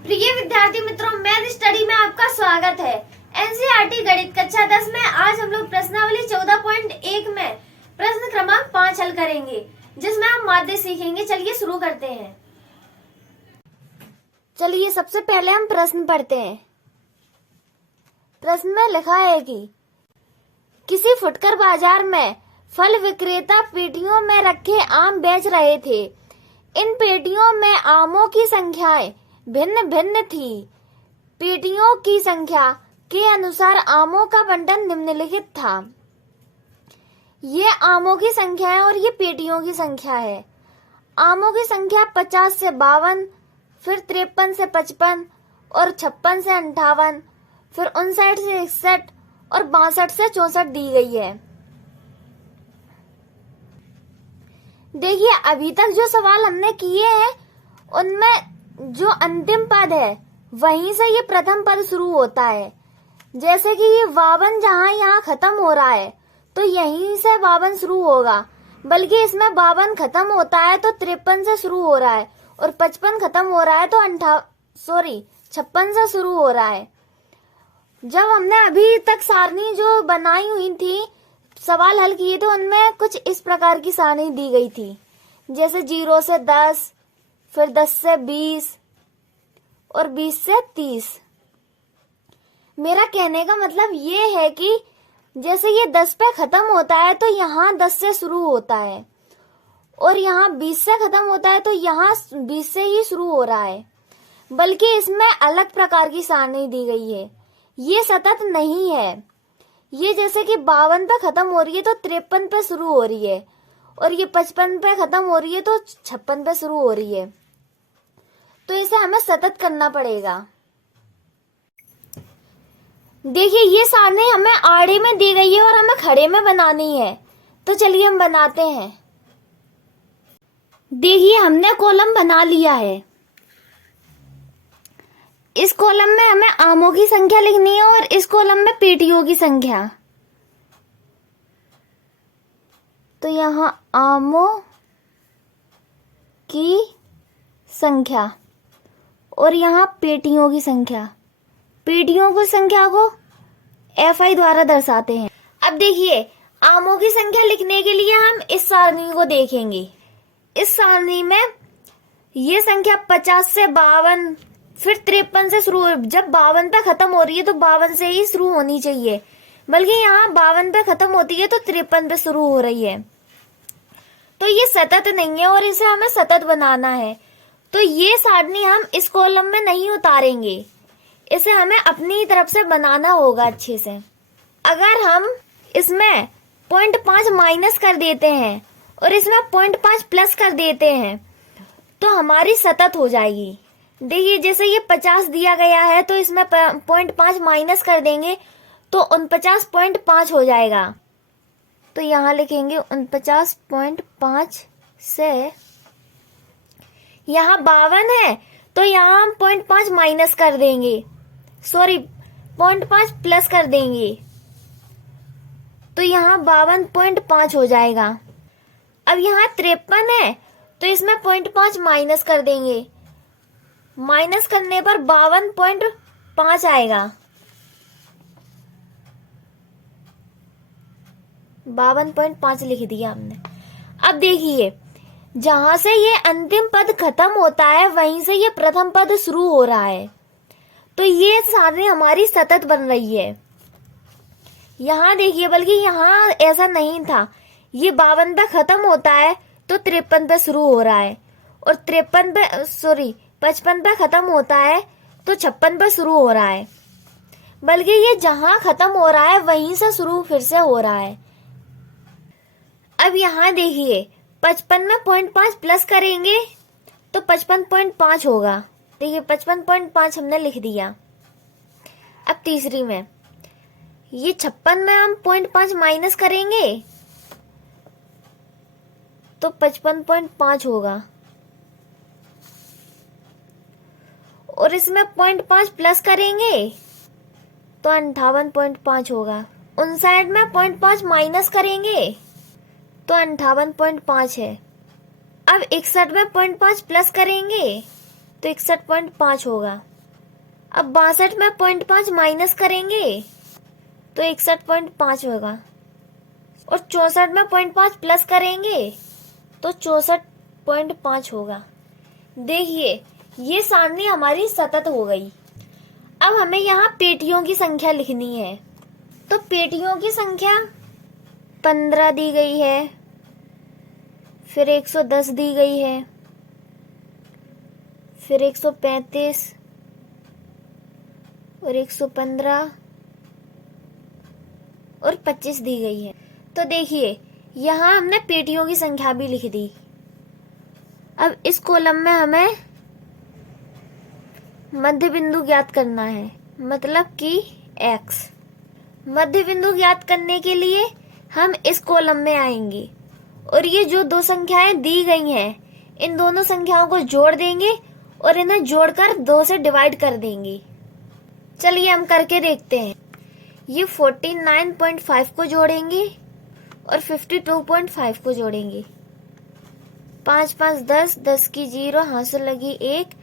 प्रिय विद्यार्थी मित्रों, मैथ स्टडी में आपका स्वागत है। एनसीईआरटी गणित कक्षा 10 में आज हम लोग प्रश्नावली 14.1 में प्रश्न क्रमांक 5 हल करेंगे, जिसमें हम माध्य सीखेंगे। चलिए शुरू करते हैं। चलिए सबसे पहले हम प्रश्न पढ़ते हैं। प्रश्न में लिखा है कि किसी फुटकर बाजार में फल विक्रेता पेटियों में रखे आम बेच रहे थे। इन पेटियों में आमों की संख्याएं भिन्न भिन्न थी। पेटियों की संख्या के अनुसार आमों का बंटन निम्नलिखित था। ये आमों की संख्या है और ये पेटियों की संख्या है। आमों की संख्या 50 से 52, फिर 53 से 55 और 56 से 58, फिर 59 से 61 और 62 से 64 दी गई है। देखिए, अभी तक जो सवाल हमने किए हैं उनमें जो अंतिम पद है वहीं से ये प्रथम पद शुरू होता है। जैसे कि ये 52 जहां यहाँ खत्म हो रहा है तो यहीं से 52 शुरू होगा, बल्कि इसमें 52 खत्म होता है तो 53 से शुरू हो रहा है, और 55 खत्म हो रहा है तो 56 से शुरू हो रहा है। जब हमने अभी तक सारणी जो बनाई हुई थी, सवाल हल किए थे, उनमें कुछ इस प्रकार की सारणी दी गई थी, जैसे 0 से 10, फिर 10 से 20 और 20 से 30। मेरा कहने का मतलब ये है कि जैसे ये 10 पे खत्म होता है तो यहाँ 10 से शुरू होता है, और यहाँ 20 से खत्म होता है तो यहाँ 20 से ही शुरू हो रहा है, बल्कि इसमें अलग प्रकार की सारणी दी गई है। ये सतत नहीं है। ये जैसे कि 52 पे खत्म हो रही है तो 53 पे शुरू हो रही है, और ये 55 पे खत्म हो रही है तो 56 पे शुरू हो रही है। तो इसे हमें सतत करना पड़ेगा। देखिए, ये सारणी हमें आड़े में दी गई है और हमें खड़े में बनानी है। तो चलिए हम बनाते हैं। देखिए, हमने कॉलम बना लिया है। इस कॉलम में हमें आमों की संख्या लिखनी है और इस कॉलम में पेटियों की संख्या। तो यहाँ आमों की संख्या और यहाँ पेटियों की संख्या। पेटियों की संख्या को FI द्वारा दर्शाते हैं। अब देखिए, आमों की संख्या लिखने के लिए हम इस सारणी को देखेंगे। इस सारणी में ये संख्या 50 से 52, फिर 53 से शुरू। जब 52 पे खत्म हो रही है तो 52 से ही शुरू होनी चाहिए, बल्कि यहाँ 52 पे खत्म होती है तो 53 पे शुरू हो रही है। तो ये सतत नहीं है और इसे हमें सतत बनाना है। तो ये सारणी हम इस कॉलम में नहीं उतारेंगे, इसे हमें अपनी तरफ से बनाना होगा अच्छे से। अगर हम इसमें 0.5 माइनस कर देते हैं और इसमें 0.5 प्लस कर देते हैं तो हमारी सतत हो जाएगी। देखिए, जैसे ये 50 दिया गया है तो इसमें 0.5 माइनस कर देंगे तो 49.5 हो जाएगा। तो यहाँ लिखेंगे 49.5 से, यहाँ 52 है तो यहाँ हम 0.5 माइनस कर देंगे, 0.5 प्लस कर देंगे, तो यहाँ 52.5 हो जाएगा। अब यहाँ 53 है तो इसमें 0.5 माइनस कर देंगे, माइनस करने पर 52.5 आएगा। 52.5 लिख दिया हमने। अब देखिए, जहां से ये अंतिम पद खत्म होता है वहीं से ये प्रथम पद शुरू हो रहा है, तो ये सारणी हमारी सतत बन रही है। यहाँ देखिए, बल्कि यहाँ ऐसा नहीं था। ये 52 पे खत्म होता है तो 53 पे शुरू हो रहा है, और 55 पे खत्म होता है तो 56 पे शुरू हो रहा है, बल्कि ये जहां खत्म हो रहा है वहीं से शुरू फिर से हो रहा है। अब यहाँ देखिए, 55 में 0.5 प्लस करेंगे तो 55.5 होगा। देखिए, 55.5 हमने लिख दिया। अब तीसरी में ये 56 में हम 0.5 माइनस करेंगे तो 55.5 होगा, और इसमें 0.5 प्लस करेंगे तो 58.5 होगा। 59 में 0.5 माइनस करेंगे तो 58.5 है। अब 61 में 0.5 प्लस करेंगे तो 61.5 होगा। अब 62 में 0.5 माइनस करेंगे तो 61.5 होगा, और 64 में 0.5 प्लस करेंगे तो 64.5 होगा। देखिए ये सारणी हमारी सतत हो गई। अब हमें यहाँ पेटियों की संख्या लिखनी है। तो पेटियों की संख्या 15 दी गई है, फिर 110 दी गई है, फिर 135 और 115 और 25 दी गई है। तो देखिए यहाँ हमने पेटियों की संख्या भी लिख दी। अब इस कॉलम में हमें मध्य बिंदु ज्ञात करना है, मतलब कि x। मध्य बिंदु ज्ञात करने के लिए हम इस कॉलम में आएंगे और ये जो दो संख्याएं दी गई हैं इन दोनों संख्याओं को जोड़ देंगे और इन्हें जोड़कर 2 से डिवाइड कर देंगे। चलिए हम करके देखते हैं। ये 49.5 को जोड़ेंगे और 52.5 को जोड़ेंगे। 5 5 10, 10 की 0, हाथ से लगी 1,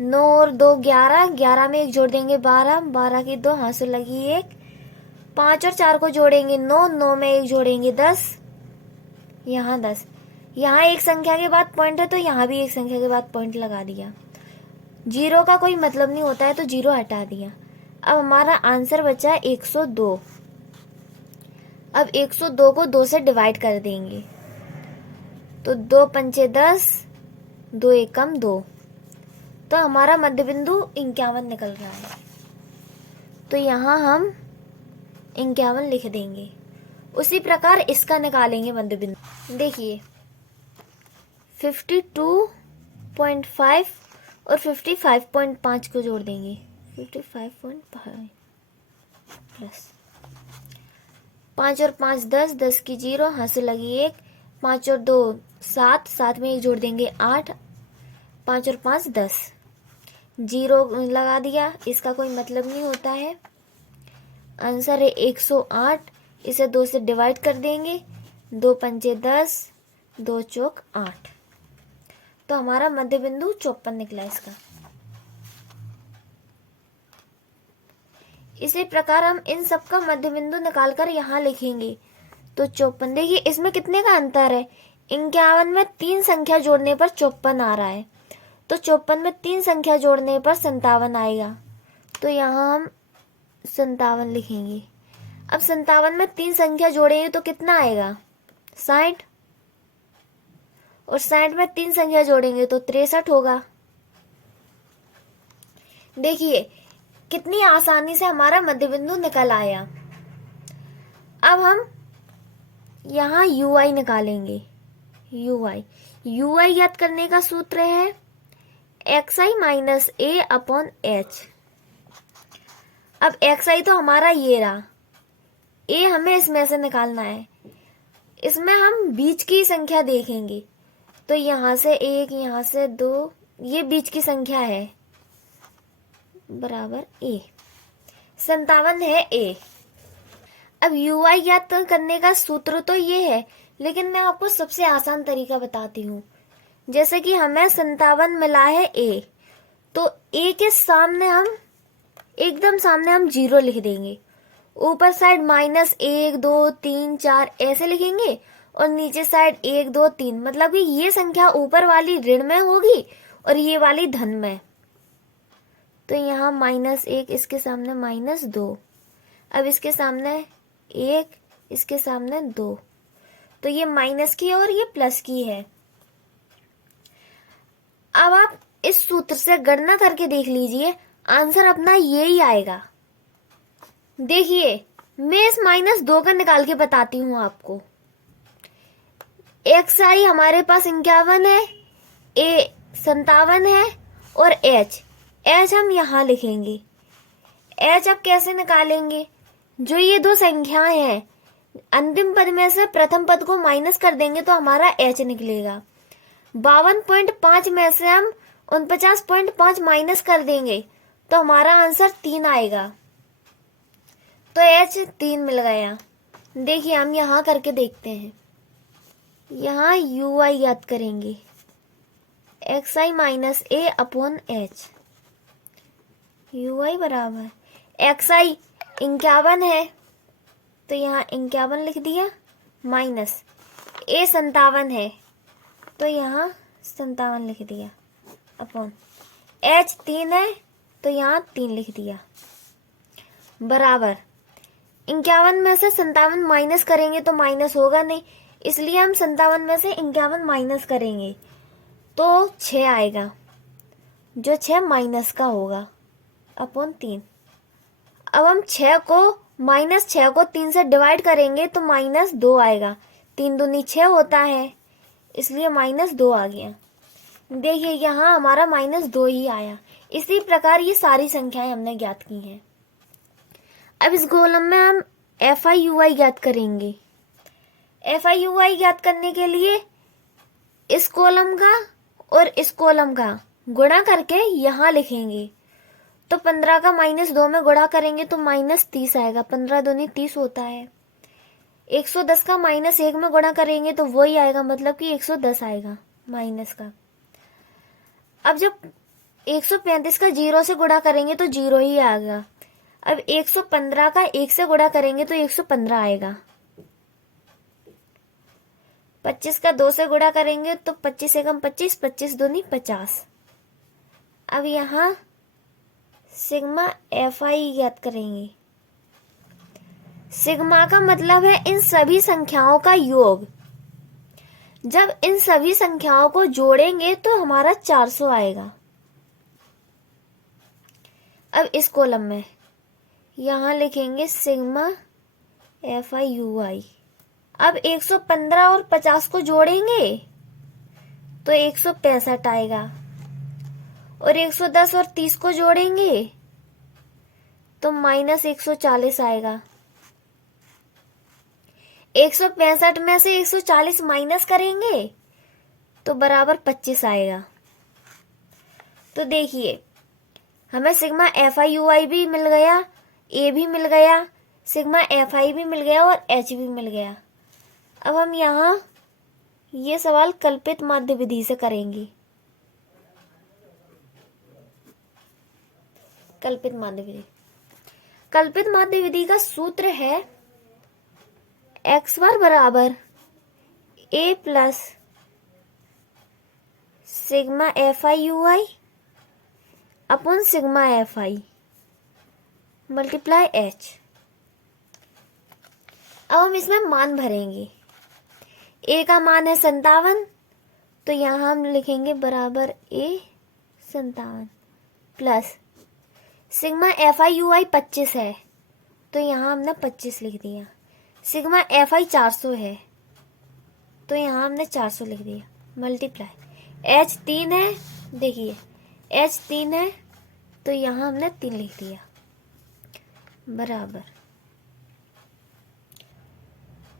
9 और 2 11, 11 में 1 जोड़ देंगे 12, 12 की 2, हाथ से लगी 1, 5 और 4 को जोड़ेंगे 9, 9 में 1 जोड़ेंगे 10, यहाँ 10। यहाँ एक संख्या के बाद पॉइंट है तो यहाँ भी एक संख्या के बाद पॉइंट लगा दिया। 0 का कोई मतलब नहीं होता है तो 0 हटा दिया। अब हमारा आंसर बचा 102। अब 102 को 2 से डिवाइड कर देंगे तो 2 पंचे 10, 2 एकम 2। तो हमारा मध्य बिंदु 51 निकल रहा है। तो यहाँ हम 51 लिख देंगे। उसी प्रकार इसका निकालेंगे मध्य बिंदु। देखिए 52.5 और 55.5 को जोड़ देंगे। 55.5 प्लस 5 और 5 10, 10 की 0, हाथ से लगी 1, 5 और 2 7, 7 में 1 जोड़ देंगे 8, 5 और 5 10, 0 लगा दिया। इसका कोई मतलब नहीं होता है। आंसर है 108। इसे 2 से डिवाइड कर देंगे, 2 पंचे 10, 2 चौक 8। तो हमारा मध्य बिंदु 54 निकला इसका। इसी प्रकार हम इन सब का मध्य बिंदु निकालकर यहाँ लिखेंगे। तो 54, देखिए इसमें कितने का अंतर है। 51 में 3 संख्या जोड़ने पर 54 आ रहा है, तो 54 में 3 संख्या जोड़ने पर 57 आएगा। तो यहाँ हम 57 लिखेंगे। अब 57 में 3 संख्या जोड़ेंगे तो कितना आएगा 60, और 60 में 3 संख्या जोड़ेंगे तो 63 होगा। देखिए कितनी आसानी से हमारा मध्य बिंदु निकल आया। अब हम यहाँ UI निकालेंगे। UI ज्ञात करने का सूत्र है xi minus a upon h। अब xi तो हमारा ये रहा, a हमें इसमें से निकालना है। इसमें हम बीच की संख्या देखेंगे तो यहाँ से 1, यहाँ से 2, ये बीच की संख्या है बराबर a। 57 है a। अब UI ज्ञात करने का सूत्र तो ये है, लेकिन मैं आपको सबसे आसान तरीका बताती हूँ। जैसे कि हमें 57 मिला है a, तो a के सामने हम एकदम सामने हम 0 लिख देंगे। ऊपर साइड माइनस 1 2 3 4 ऐसे लिखेंगे और नीचे साइड 1 2 3, मतलब कि ये संख्या ऊपर वाली ऋण में होगी और ये वाली धन में। तो यहाँ -1, इसके सामने -2, अब इसके सामने 1, इसके सामने 2, तो ये माइनस की है और ये प्लस की है। अब आप इस सूत्र से गणना करके देख लीजिए, आंसर अपना ये ही आएगा। देखिए मैं इस -2 का निकाल के बताती हूँ आपको। xi हमारे पास 51 है, a 57 है और h हम यहाँ लिखेंगे। h अब कैसे निकालेंगे, जो ये दो संख्याएं हैं अंतिम पद में से प्रथम पद को माइनस कर देंगे तो हमारा h निकलेगा। 52.5 में से हम 49.5 माइनस कर देंगे तो हमारा आंसर 3 आएगा। तो h 3 मिल गया। देखिए हम यहाँ करके देखते हैं। यहाँ UI याद करेंगे। X I minus A upon H, U I बराबर एक्स आई 51 है तो यहाँ 51 लिख दिया, माइनस ए 57 है तो यहाँ 57 लिख दिया, अपॉन एच 3 है तो यहाँ 3 लिख दिया, बराबर 51 में से 57 माइनस करेंगे तो माइनस होगा नहीं, इसलिए हम 57 में से 51 माइनस करेंगे तो 6 आएगा, जो 6 माइनस का होगा, अपॉन 3। अब हम 6 को -6 को 3 से डिवाइड करेंगे तो -2 आएगा, 3 दूनी 6 होता है, इसलिए -2 आ गया। देखिए यहाँ हमारा -2 ही आया। इसी प्रकार ये सारी संख्याएं हमने ज्ञात की हैं। अब इस कॉलम में हम एफ आई यू आई ज्ञात करेंगे। एफ आई यू आई ज्ञात करने के लिए इस कॉलम का और इस कॉलम का गुणा करके यहाँ लिखेंगे, तो 15 का -2 में गुणा करेंगे तो -30 आएगा, 15 दूनी 30 होता है। 110 का -1 में गुणा करेंगे तो वही आएगा, मतलब कि 110 आएगा माइनस का। अब जब 135 का 0 से गुणा करेंगे तो 0 ही आएगा। अब 115 का 1 से गुणा करेंगे तो 115 आएगा। 25 का 2 से गुणा करेंगे तो 25 एकम 25, 25 दूनी 50। अब यहाँ सिग्मा एफ आई ज्ञात करेंगे। सिग्मा का मतलब है इन सभी संख्याओं का योग। जब इन सभी संख्याओं को जोड़ेंगे तो हमारा 400 आएगा। अब इस कॉलम में यहां लिखेंगे सिग्मा एफ आई यू आई। अब 115 और 50 को जोड़ेंगे तो 165 आएगा, और 110 और 30 को जोड़ेंगे तो -140 आएगा। 165 में से 140 माइनस करेंगे तो बराबर 25 आएगा। तो देखिए हमें सिग्मा एफ आई यू आई भी मिल गया, ए भी मिल गया, सिग्मा एफ आई भी मिल गया और एच भी मिल गया। अब हम यहाँ ये सवाल कल्पित माध्य विधि से करेंगे। कल्पित माध्य विधि, कल्पित माध्य विधि का सूत्र है एक्स बार बराबर A plus sigma F I U I upon sigma F I multiply H. अब हम इसमें मान भरेंगे। ए का मान है 57, तो यहां हम लिखेंगे बराबर A 57 plus sigma F I U I 25 है तो यहां हमने 25 लिख दिया। सिग्मा एफ आई 400 है तो यहां हमने 400 लिख दिया, मल्टीप्लाई एच 3 है, देखिए एच 3 है तो यहां हमने 3 लिख दिया, बराबर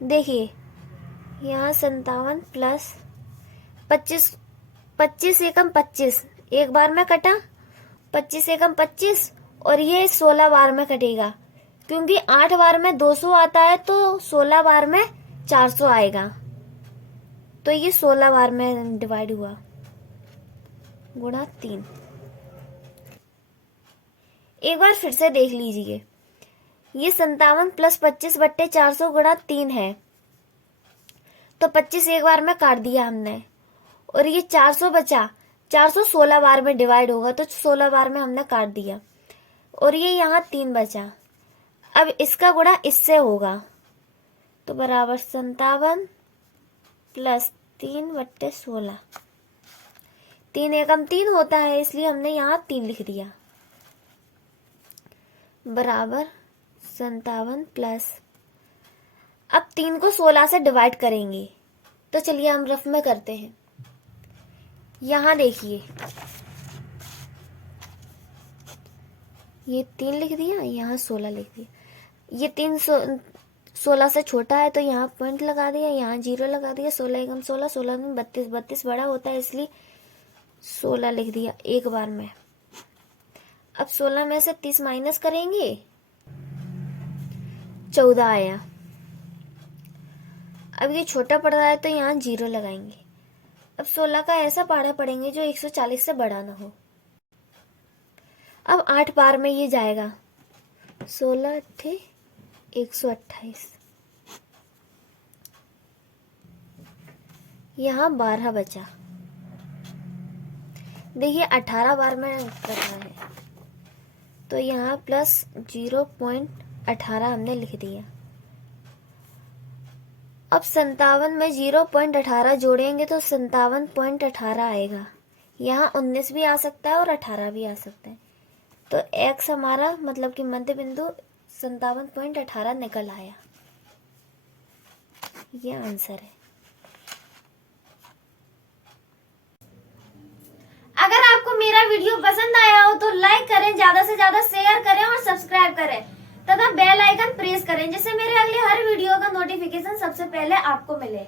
देखिए यहाँ 57 प्लस 25, 25 एकम 25 एक बार में कटा, 25 एकम 25 और ये 16 बार में कटेगा, क्योंकि 8 बार में 200 आता है तो 16 बार में 400 आएगा, तो ये 16 बार में डिवाइड हुआ, गुणा 3। एक बार फिर से देख लीजिए, ये 57 प्लस 25 बट्टे 400 गुणा 3 है, तो 25 एक बार में काट दिया हमने, और ये 400 बचा, 400 16 बार में डिवाइड होगा तो 16 बार में हमने काट दिया, और ये यहाँ 3 बचा। अब इसका गुणा इससे होगा तो बराबर 57 प्लस 3 बट्टे 16, 3 एकम 3 होता है, इसलिए हमने यहाँ 3 लिख दिया, बराबर 57 प्लस, अब 3 को 16 से डिवाइड करेंगे, तो चलिए हम रफ में करते हैं। यहां देखिए ये 3 लिख दिया, यहाँ 16 लिख दिया, ये 3 16 से छोटा है तो यहाँ पॉइंट लगा दिया, यहाँ 0 लगा दिया, 16 एकम 16, 16 में 32, 32 बड़ा होता है इसलिए 16 लिख दिया एक बार में। अब 16 में से 30 माइनस करेंगे, 14 आया। अब ये छोटा पड़ रहा है तो यहाँ 0 लगाएंगे, अब 16 का ऐसा पहाड़ा पढ़ेंगे जो 140 से बड़ा ना हो। अब 8 बार में ये जाएगा, 16 × 128, यहाँ 12 बचा। देखिए 18 बार में कर रहा है, तो यहाँ प्लस 0.18 हमने लिख दिया। अब 57 में 0.18 जोड़ेंगे तो 57.18 आएगा। यहाँ 19 भी आ सकता है और 18 भी आ सकता है, तो x हमारा मतलब कि मध्य बिंदु 57.18 निकल आया। ये आंसर है। अगर आपको मेरा वीडियो पसंद आया हो तो लाइक करें, ज्यादा से ज्यादा शेयर करें और सब्सक्राइब करें तथा बेल आइकन प्रेस करें, जिससे मेरे अगले हर वीडियो का नोटिफिकेशन सबसे पहले आपको मिले।